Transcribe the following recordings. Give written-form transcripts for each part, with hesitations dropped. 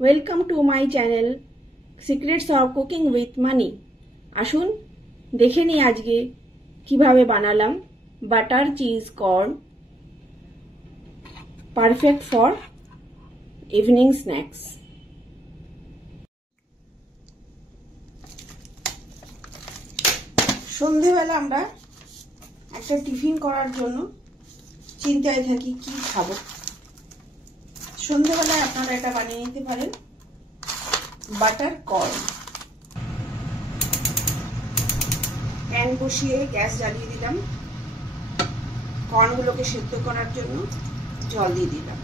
Welcome to my channel secrets of cooking with মানি। আসুন দেখে নিই আজকে কিভাবে বানালাম butter cheese corn, perfect for evening snacks. সন্ধেবেলা আমরা একটা টিফিন করার জন্য চিন্তায় থাকি কি খাবো। সন্ধেবেলায় আপনারা এটা বানিয়ে নিতে পারেন, বাটার কর্ন। প্যান বসিয়ে গ্যাস জ্বালিয়ে দিলাম, কর্নগুলোকে সেদ্ধ করার জন্য জল দিয়ে দিলাম।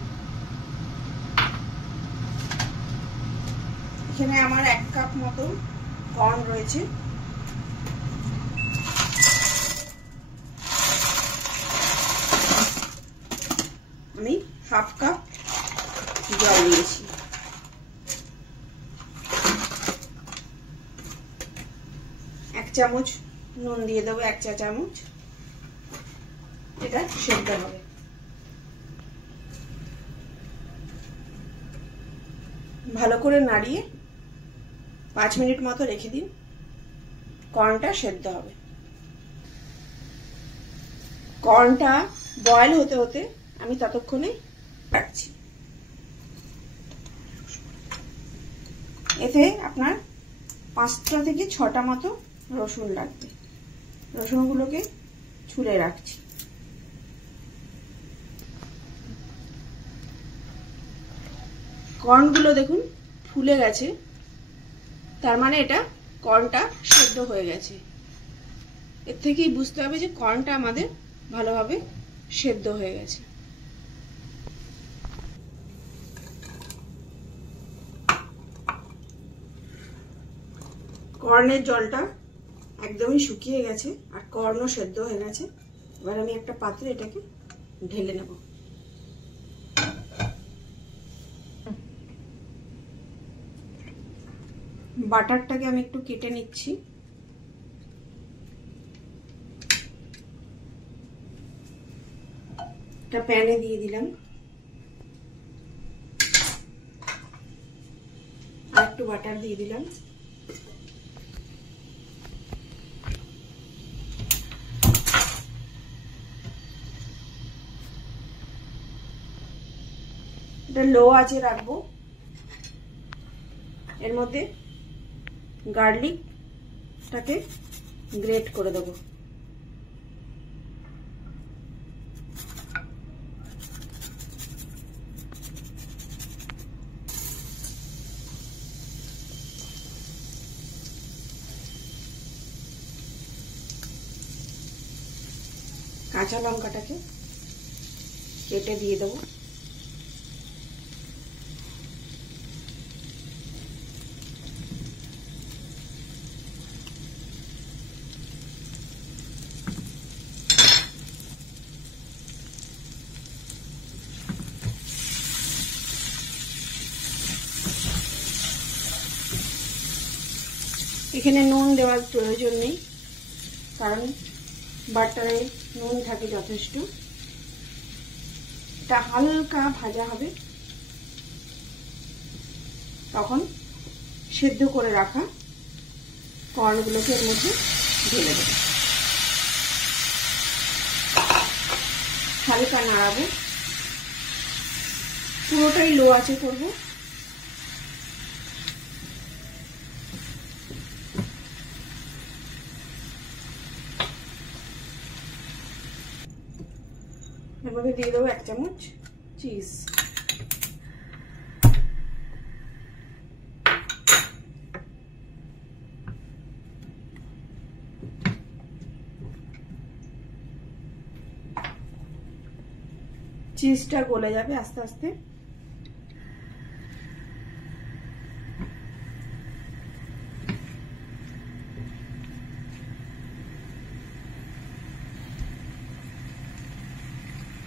এখানে আমার 1 কাপ মতো কর্ন রয়েছে। আমি 1/2 কাপ জল দিয়েছি। 1 চামচ নুন দিয়ে দেবো, 1 চা চামচ। এটা সেদ্ধ হবে। ভালো করে নাড়িয়ে 5 মিনিট মতো রেখে দিন, কর্নটা সেদ্ধ হবে। কর্নটা বয়েল হতে হতে আমি ততক্ষণে রাখছি। এতে আপনার 5টা থেকে 6টা মতো রসুন লাগবে। রসুনগুলোকে ছুলে রাখছি। কর্নগুলো দেখুন ফুলে গেছে, তার মানে এটা কর্নটা সেদ্ধ হয়ে গেছে। এর থেকেই বুঝতে হবে যে কর্নটা আমাদের ভালোভাবে সেদ্ধ হয়ে গেছে। কর্নের জলটা একদমই শুকিয়ে গেছে আর কর্নও সেদ্ধ হয়ে গেছে। এবার আমি একটা পাত্রে এটাকে ঢেলে নেব। বাটারটাকে আমি একটু কেটে নিচ্ছি। একটা প্যানে দিয়ে দিলাম, আর একটু বাটার দিয়ে দিলাম। এটা লো আঁচে রাখবো। এর মধ্যে গার্লিকটাকে গ্রেট করে দেবো। কাঁচা লঙ্কাটাকে কেটে দিয়ে দেবো। এখানে নুন দেওয়ার প্রয়োজন নেই, কারণ বাটারে নুন থাকে যথেষ্ট। এটা হালকা ভাজা হবে, তখন সেদ্ধ করে রাখা কর্নগুলোকে এর মধ্যে ঢেলে দেবো। হালকা নাড়াবো, পুরোটাই লো আঁচে করবো। এর মধ্যে দিয়ে দেবো 1 চামচ চিজ। চিজটা গলে যাবে আস্তে আস্তে।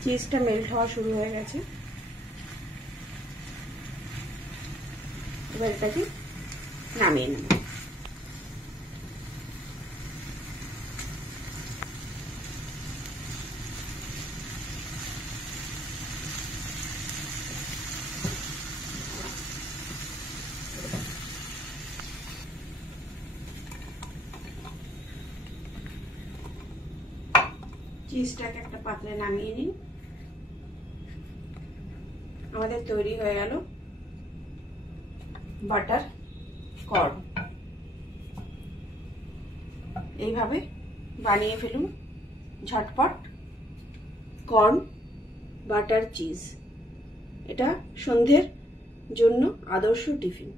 চিজটা মেল্ট হওয়া শুরু হয়ে গেছে। এবার এটাকে নামিয়ে নেব। চিজটাকে একটা পাত্রে নামিয়ে নিন। আমাদের তৈরি হয়ে গেল বাটার কর্ন। এইভাবে বানিয়ে ফেলুন ঝটপট কর্ন বাটার চিজ। এটা সন্ধ্যের জন্য আদর্শ টিফিন।